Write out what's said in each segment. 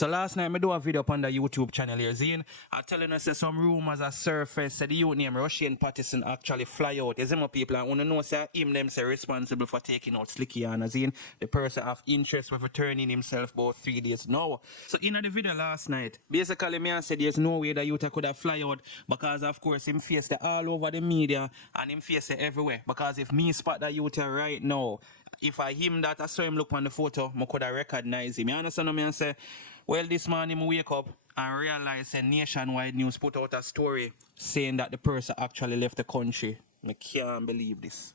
So last night, I do a video upon the YouTube channel here, Zine. I telling us that some rumors are surfaced, said the youth named Russian Patterson actually fly out. You see my people, I want to know, say, him them say responsible for taking out Slickiana, Zine. The person of interest with returning himself about 3 days now. So in the video last night, basically me I said there's no way the youth could have fly out because of course him face it all over the media and him face it everywhere. Because if me spot the youth right now, if I him that I saw him look on the photo, I could have recognize him. You understand what I say? Well, this morning I wake up and realize that Nationwide News put out a story saying that the person actually left the country. I can't believe this.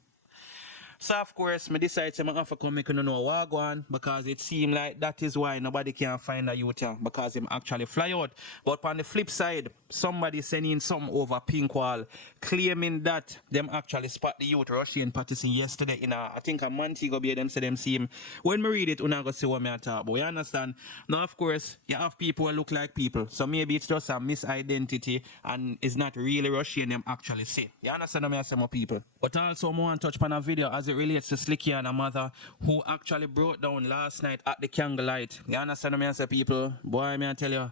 So of course, I decided to have to come make you know what go on because it seemed like that is why nobody can find a youth here because him actually fly out. But on the flip side, somebody sending something over Pinkwall claiming that them actually spot the youth Russian Patterson yesterday in I think a Montego Bay. Them say them see him. When we read it, we're not going to see what I talk about. You understand? Now of course, you have people who look like people. So maybe it's just a misidentity and it's not really Russian them actually say. You understand what I say, my people? But also I want to touch upon a video as it relates to Slickiana mother who actually broke down last night at the candlelight. You understand what I say, people? Boy, I tell you,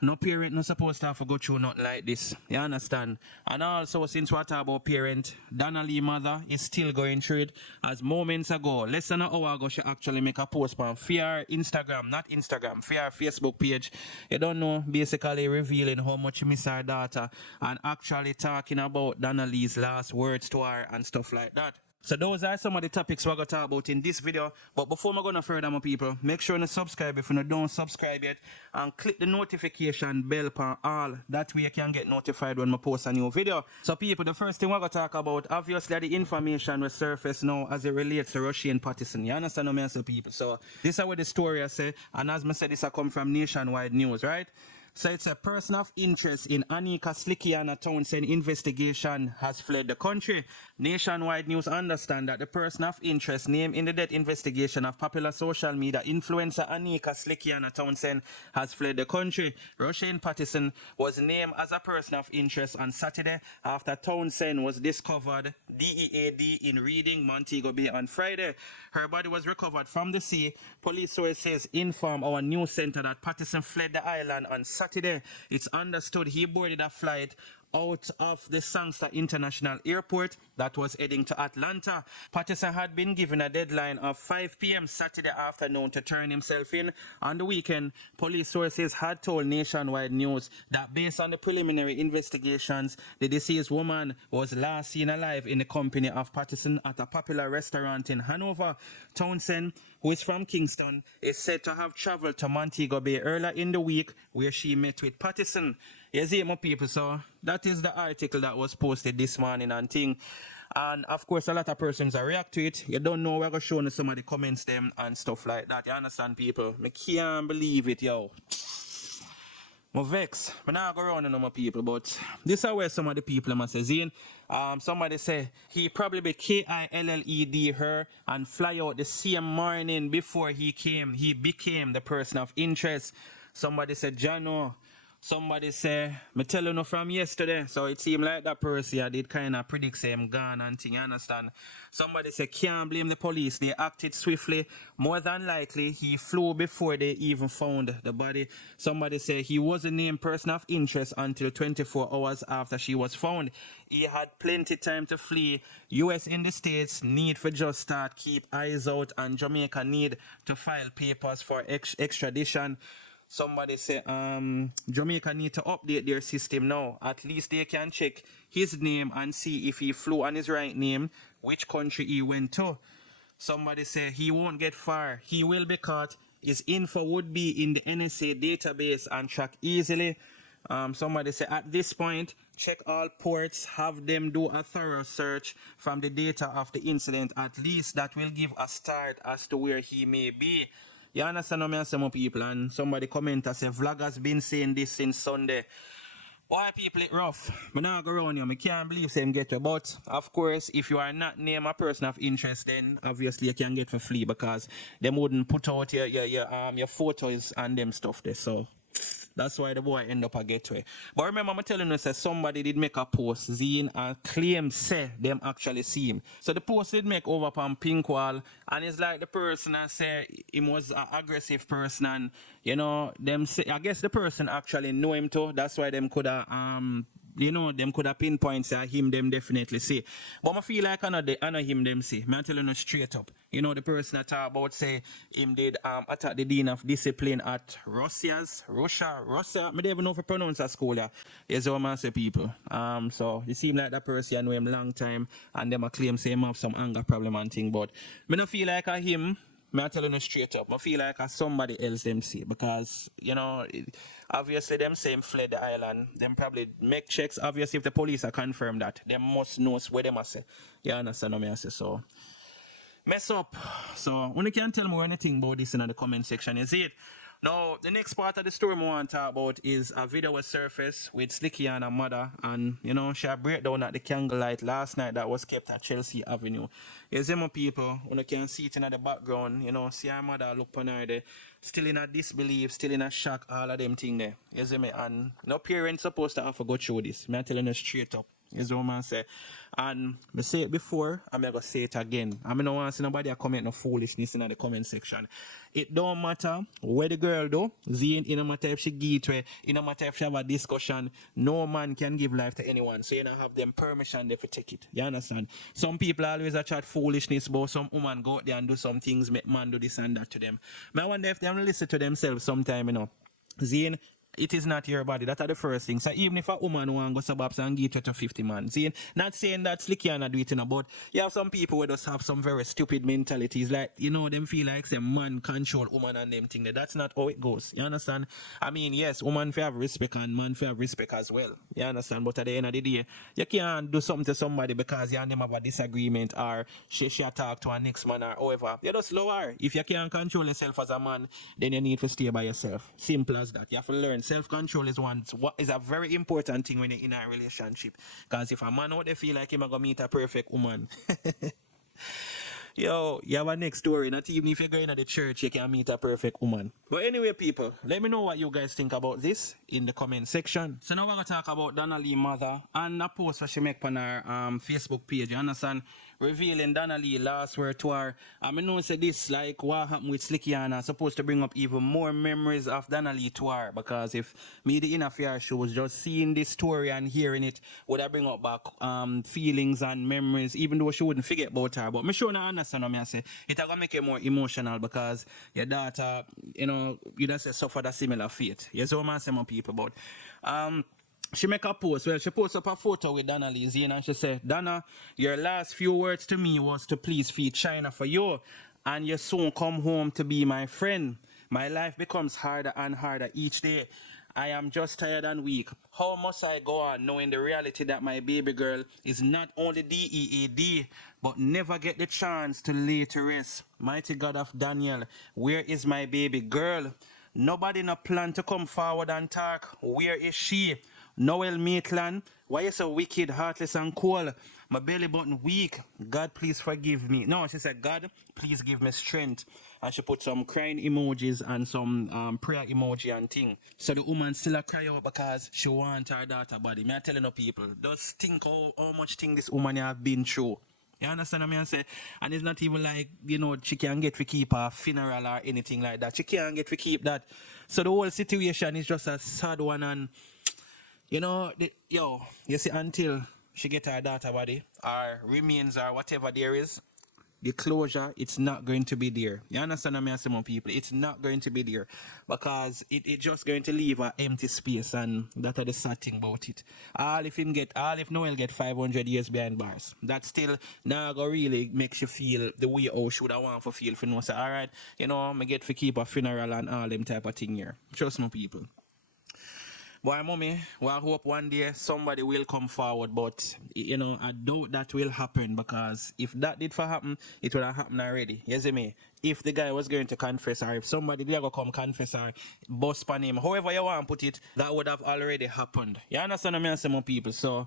no parent not supposed to have to go through nothing like this. You understand? And also, since we talk about parent, Donna-Lee mother is still going through it. As moments ago, less than an hour ago, she actually make a post on Fear Instagram, not Instagram, Fear Facebook page. You don't know, basically revealing how much she miss her daughter and actually talking about Donna-Lee's last words to her and stuff like that. So those are some of the topics we're going to talk about in this video. But before we go no further, my people, make sure you subscribe if you don't subscribe yet. And click the notification bell for all. That way you can get notified when I post a new video. So people, the first thing we're going to talk about, obviously the information will surface now as it relates to Russian Patterson. You understand what I say, people? So this is what the story I say. And as I said, this I come from Nationwide News, right? So it's a person of interest in Anika Slickiana Townsend investigation has fled the country. Nationwide News understand that the person of interest named in the death investigation of popular social media influencer Anika Slickiana Townsend has fled the country. Russian Patterson was named as a person of interest on Saturday after Townsend was discovered DEAD in Reading, Montego Bay on Friday. Her body was recovered from the sea. Police sources inform our news center that Patterson fled the island on Saturday. It's understood he boarded a flight out of the Sangster International Airport that was heading to Atlanta. Patterson had been given a deadline of 5 p.m. Saturday afternoon to turn himself in. On the weekend, police sources had told Nationwide News that based on the preliminary investigations, the deceased woman was last seen alive in the company of Patterson at a popular restaurant in Hanover. Townsend, who is from Kingston, is said to have traveled to Montego Bay earlier in the week where she met with Patterson. You see, my people, so that is the article that was posted this morning and thing. And of course, a lot of persons are react to it. You don't know, we're going to show you some of the comments them and stuff like that. You understand, people? I can't believe it, yo. I'm vexed. I'm not going around on my people, but this is where some of the people must say, Zine. Somebody say he probably be KILLED her and fly out the same morning before he became the person of interest. Somebody said, Jano. Somebody say, me tell you no from yesterday. So it seemed like that person I did kind of predict say him gone and thing, you understand? Somebody say, can't blame the police. They acted swiftly. More than likely, he flew before they even found the body. Somebody say he wasn't named person of interest until 24 hours after she was found. He had plenty time to flee. US in the States need for just start, keep eyes out, and Jamaica need to file papers for extradition. Somebody say Jamaica need to update their system now. At least they can check his name and see if he flew on his right name, which country he went to. Somebody say he won't get far. He will be caught. His info would be in the NSA database and track easily. Somebody say at this point, check all ports, have them do a thorough search from the data of the incident. At least that will give a start as to where he may be. You understand what I say, my people? And somebody comment and say, vloggers been saying this since Sunday. Why people it rough? I not go around you. I can't believe them get you. But of course, if you are not named a person of interest, then obviously you can get for free because them wouldn't put out your photos and them stuff there. So That's why the boy end up a getaway. But remember, I'm telling you, say somebody did make a post, Zine, and claim say them actually see him. So the post did make over upon Pink Wall, and it's like the person and say he was an aggressive person, and you know, them say I guess the person actually know him too. That's why them could have you know, them could have pinpoint say him them definitely see. But I feel like I know him them see. I'm telling you straight up. You know, the person that talk about say him did attack the dean of discipline at Russia. I don't even know if I pronounce that school yeah. Yes, what I say people. So it seem like that person I know him long time and them a claim say him have some anger problem and thing. But I don't feel like I him. I'm telling you straight up. I feel like somebody else them see because you know obviously them same fled the island. Them probably make checks. Obviously if the police are confirmed that, they must know where them are say. You understand what I say? So mess up. So when you can tell me anything about this in the comment section, you see it. Now, the next part of the story I want to talk about is a video was surfaced with Slickiana mother and, you know, she breakdown at the candlelight last night that was kept at Chelsea Avenue. You see my people, when you can see it in the background, you know, see her mother look on her there, still in a disbelief, still in a shock, all of them thing there. You see me? And no parents supposed to have to go through this. I'm telling you straight up. Is what man say. And I say it before, I'm going to say it again. I don't want to see nobody comment no foolishness in the comment section. It don't matter where the girl do. It no matter if she give it, it no matter if she have a discussion. No man can give life to anyone. So you don't have them permission there to take it. You understand? Some people always chat foolishness about some woman go out there and do some things, make man do this and that to them. I wonder if they listen to themselves sometime, you know. Zine, it is not your body. That's the first thing. So even if a woman want to go suburbs and give it to 50 man, see, not saying that Slickiana do it, but you have some people who just have some very stupid mentalities. Like, you know, them feel like some man control woman and them thing. That's not how it goes. You understand? I mean, yes, woman have respect and man have respect as well. You understand? But at the end of the day, you can't do something to somebody because you and them have a disagreement or she talk to her next man or however. You just lower. If you can't control yourself as a man, then you need to stay by yourself. Simple as that. You have to learn. Self-control is a very important thing when you're in a relationship. Because if a man out there feel like he's going to meet a perfect woman, yo, you have a next story. Not even if you're going to the church, you can meet a perfect woman. But anyway, people, let me know what you guys think about this in the comment section. So now we're going to talk about Donna-Lee mother and a post that she make on her Facebook page. You understand? Revealing Donna-Lee last word to her. I know say this like what happened with Slickiana supposed to bring up even more memories of Donna-Lee to her, because if me the interfere she was just seeing this story and hearing it would I bring up back feelings and memories, even though she wouldn't forget about her. But me sure not understand what I say. It gonna make it more emotional because your daughter, you know, you just suffered a similar fate. Yes, what I say my people about. She make a post. Well, she post up a photo with Donna-Lee and she said, Donna, your last few words to me was to please feed China for you, and you soon come home to be my friend. My life becomes harder and harder each day. I am just tired and weak. How must I go on knowing the reality that my baby girl is not only DEAD, but never get the chance to lay to rest? Mighty God of Daniel, where is my baby girl? Nobody no plan to come forward and talk. Where is she? Noel Maitland, why you so wicked, heartless and cold? My belly button weak. God, please forgive me. No, she said, God, please give me strength. And she put some crying emojis and some prayer emoji and thing. So the woman still a cry out because she want her daughter body. Me I telling no people, just think how much thing this woman have been through. You understand what I say? And it's not even like, you know, she can't get to keep her funeral or anything like that. She can't get to keep that. So the whole situation is just a sad one, and you know, you see, until she get her daughter body, or remains, or whatever there is, the closure, it's not going to be there. You understand what I say, more people? It's not going to be there because it's just going to leave an empty space, and that's the sad thing about it. All if Noel get 500 years behind bars, that still now go really makes you feel the way how should I want to feel for no say, all right, you know, I get to keep a funeral and all them type of thing here. Trust me, people. Boy, mommy, well, I hope one day somebody will come forward, but, you know, I doubt that will happen, because if that did for happen, it would have happened already. You see me? If the guy was going to confess, or if somebody did go come confess or bust on him, however you want to put it, that would have already happened. You understand what I mean, some people? So,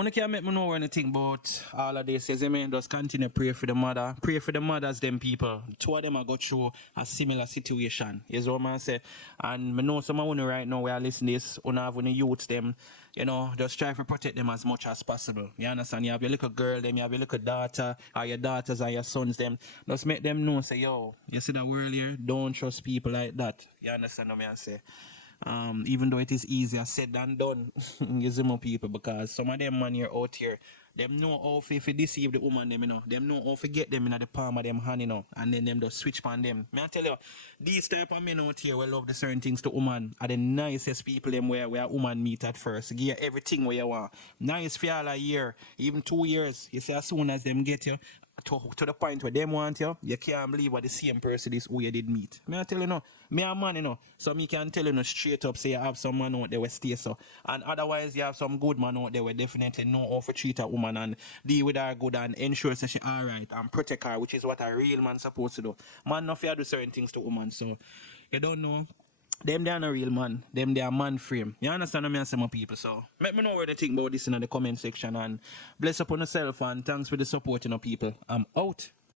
One can make me know anything about all of this. You me? Just continue pray for the mother. Pray for the mothers, them people. Two of them are go through a similar situation. You know what I say? And I know some of you right now we are listening to this, you have when the youths them, you know, just try to protect them as much as possible. You understand? You have your little girl, them, you have your little daughter, or your daughters or your sons, them. Just make them know, say, yo, you see that word here? Don't trust people like that. You understand what I say? Even though it is easier said than done, you see more people, because some of them man here out here, them know how to deceive the woman them, you know. Them know how to get them in the palm of them hand, you know, and then them just switch on them. May I tell you, these type of men out here will love the certain things to woman are the nicest people them where a woman meet at first. Give you everything where you want. Nice for all a year, even 2 years. You see, as soon as them get you to the point where them want you can't believe what the same person is who you did meet. May I tell you no, me a man, you know, so me can tell you no straight up, say you have some man out there will stay so. And otherwise you have some good man out there will definitely know how to treat a woman and deal with her good and ensure that she alright and protect her, which is what a real man supposed to do. Man no fear do certain things to woman, so you don't know. Them they are not real man. Them they are man frame. You understand what I mean, some people? So let me know what you think about this in the comment section, and bless upon yourself and thanks for the support, you know, people. I'm out.